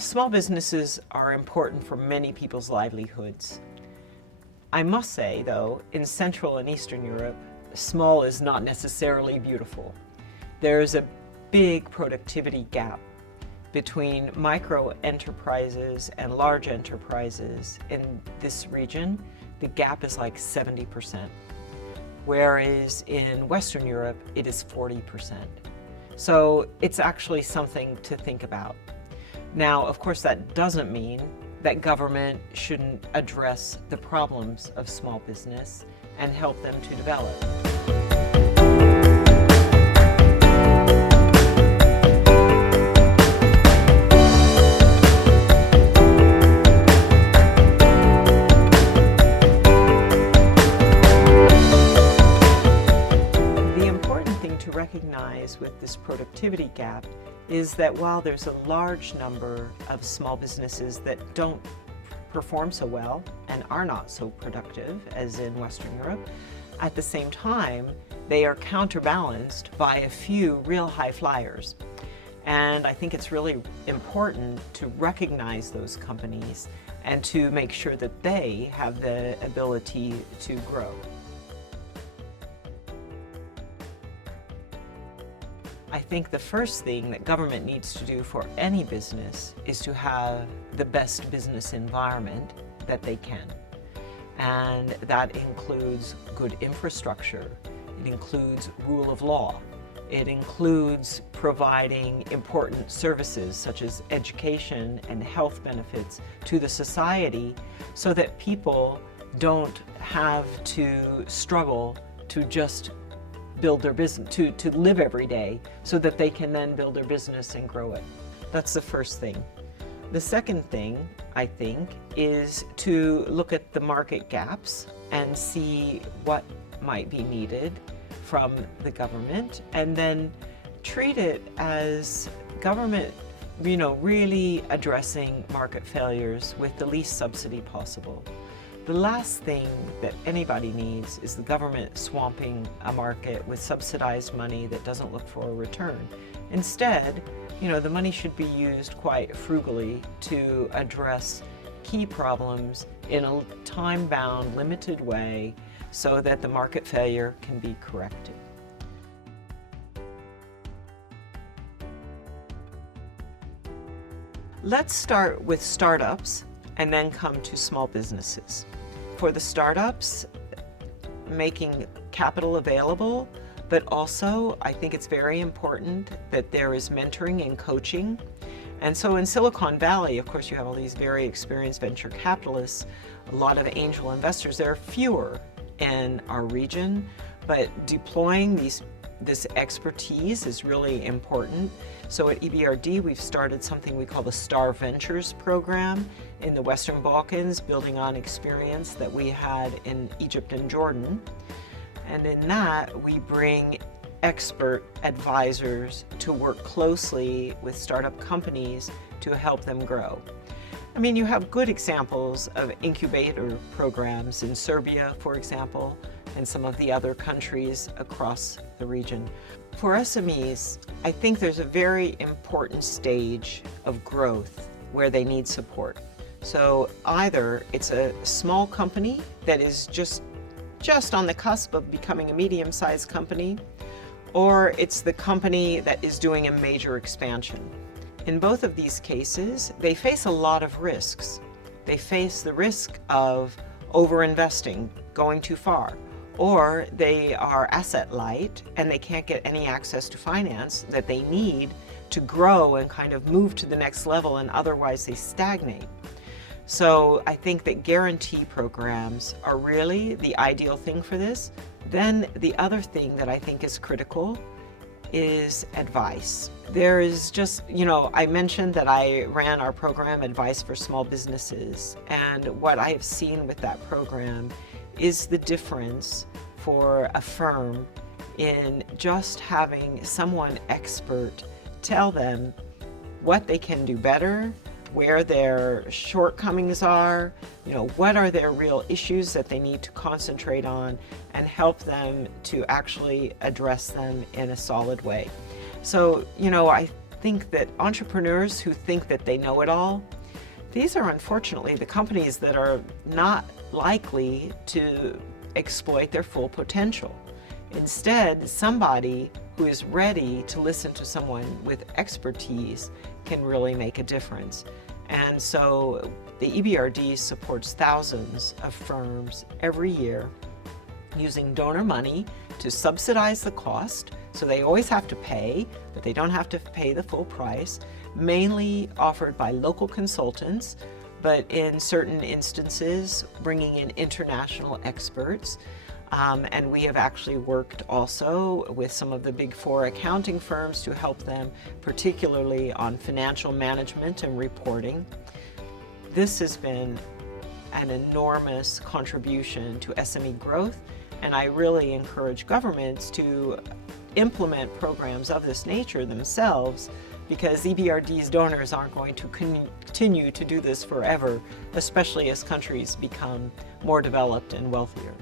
Small businesses are important for many people's livelihoods. I must say, though, in Central and Eastern Europe, small is not necessarily beautiful. There's a big productivity gap between micro enterprises and large enterprises. In this region, the gap is like 70%, whereas in Western Europe, it is 40%. So it's actually something to think about. Now, of course, that doesn't mean that government shouldn't address the problems of small business and help them to develop. The important thing to recognize with this productivity gap is that while there's a large number of small businesses that don't perform so well and are not so productive as in Western Europe, at the same time, they are counterbalanced by a few real high flyers. And I think it's really important to recognize those companies and to make sure that they have the ability to grow. I think the first thing that government needs to do for any business is to have the best business environment that they can. And that includes good infrastructure. It includes rule of law. It includes providing important services such as education and health benefits to the society so that people don't have to struggle to just build their business, to live every day so that they can then build their business and grow it. That's the first thing. The second thing, I think, is to look at the market gaps and see what might be needed from the government and then treat it as government, really addressing market failures with the least subsidy possible. The last thing that anybody needs is the government swamping a market with subsidized money that doesn't look for a return. Instead, the money should be used quite frugally to address key problems in a time-bound, limited way so that the market failure can be corrected. Let's start with startups and then come to small businesses. For the startups, making capital available, but also I think it's very important that there is mentoring and coaching. And so in Silicon Valley, of course, you have all these very experienced venture capitalists, a lot of angel investors. There are fewer in our region, but deploying this expertise is really important. So at EBRD, we've started something we call the Star Ventures program in the Western Balkans, building on experience that we had in Egypt and Jordan. And in that, we bring expert advisors to work closely with startup companies to help them grow. You have good examples of incubator programs in Serbia, for example, and some of the other countries across the region. For SMEs, I think there's a very important stage of growth where they need support. So either it's a small company that is just on the cusp of becoming a medium-sized company, or it's the company that is doing a major expansion. In both of these cases, they face a lot of risks. They face the risk of overinvesting, going too far, or they are asset light and they can't get any access to finance that they need to grow and kind of move to the next level, and otherwise they stagnate. So I think that guarantee programs are really the ideal thing for this. Then the other thing that I think is critical is advice. There is just, I mentioned that I ran our program, Advice for Small Businesses, and what I have seen with that program is the difference for a firm in just having someone expert tell them what they can do better, where their shortcomings are, what are their real issues that they need to concentrate on, and help them to actually address them in a solid way. So, think that entrepreneurs who think that they know it all, these are unfortunately the companies that are not likely to exploit their full potential. Instead, somebody who is ready to listen to someone with expertise can really make a difference. And so the EBRD supports thousands of firms every year using donor money to subsidize the cost. So they always have to pay, but they don't have to pay the full price, mainly offered by local consultants, but in certain instances, bringing in international experts. And we have actually worked also with some of the Big Four accounting firms to help them, particularly on financial management and reporting. This has been an enormous contribution to SME growth, and I really encourage governments to implement programs of this nature themselves, because EBRD's donors aren't going to continue to do this forever, especially as countries become more developed and wealthier.